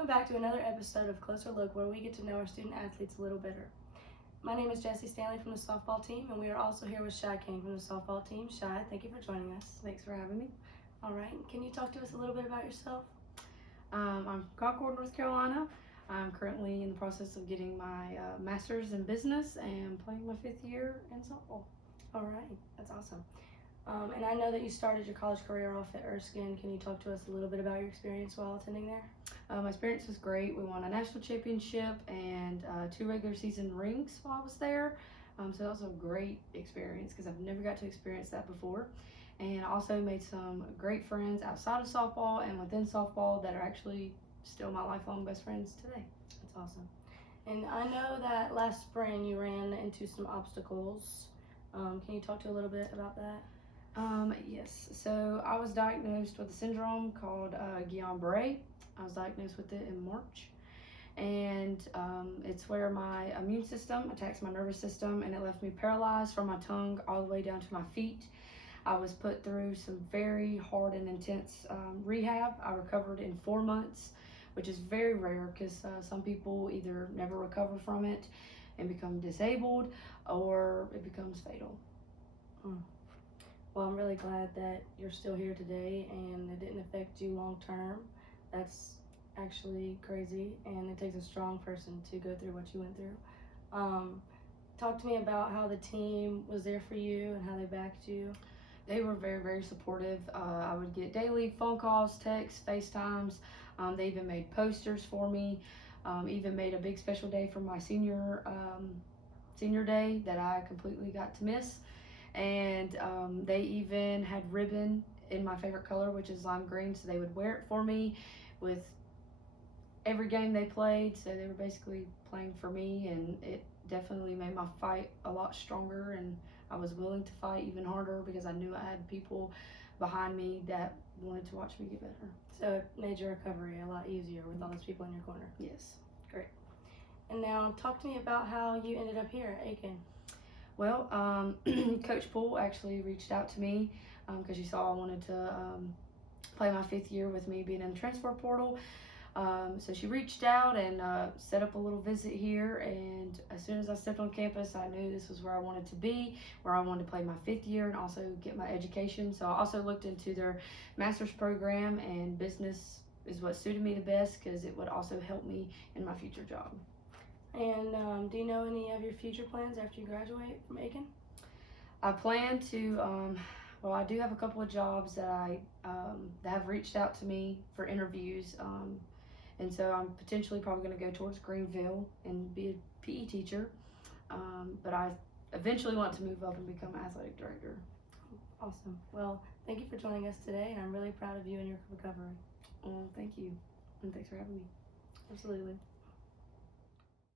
Welcome back to another episode of Closer Look, where we get to know our student athletes a little better. My name is Jessie Stanley from the softball team, and we are also here with Shi Cain from the softball team. Shi, thank you for joining us. Thanks for having me. All right, can you talk to us a little bit about yourself? I'm from Concord, North Carolina. I'm currently in the process of getting my master's in business and playing my 5th year in softball. All right, that's awesome. And I know that you started your college career off at Erskine. Can you talk to us a little bit about your experience while attending there? My experience was great. We won a national championship and 2 regular season rings while I was there. So that was a great experience because I've never got to experience that before. And I also made some great friends outside of softball and within softball that are actually still my lifelong best friends today. That's awesome. And I know that last spring you ran into some obstacles. Can you talk to a little bit about that? Yes. So I was diagnosed with a syndrome called Guillain-Barré. I was diagnosed with it in March. And it's where my immune system attacks my nervous system, and it left me paralyzed from my tongue all the way down to my feet. I was put through some very hard and intense rehab. I recovered in 4 months, which is very rare because some people either never recover from it and become disabled, or it becomes fatal. Well, I'm really glad that you're still here today and it didn't affect you long term. That's actually crazy, and it takes a strong person to go through what you went through. Talk to me about how the team was there for you and how they backed you. They were very, very supportive. I would get daily phone calls, texts, FaceTimes. They even made posters for me, even made a big special day for my senior day that I completely got to miss. And they even had ribbon in my favorite color, which is lime green, so they would wear it for me with every game they played. So they were basically playing for me, and it definitely made my fight a lot stronger, and I was willing to fight even harder because I knew I had people behind me that wanted to watch me get better. So it made your recovery a lot easier with all those people in your corner. Yes. Great. And now talk to me about how you ended up here at Aiken. Well, Coach Poole actually reached out to me because she saw I wanted to play my 5th year with me being in the transfer portal. So she reached out and set up a little visit here, and as soon as I stepped on campus, I knew this was where I wanted to be, where I wanted to play my 5th year and also get my education. So I also looked into their master's program, and business is what suited me the best because it would also help me in my future job. And do you know any of your future plans after you graduate from Aiken? I plan to, well, I do have a couple of jobs that that have reached out to me for interviews, and so I'm potentially probably going to go towards Greenville and be a PE teacher, but I eventually want to move up and become athletic director. Awesome. Well, thank you for joining us today, and I'm really proud of you and your recovery. Well, thank you, and thanks for having me. Absolutely.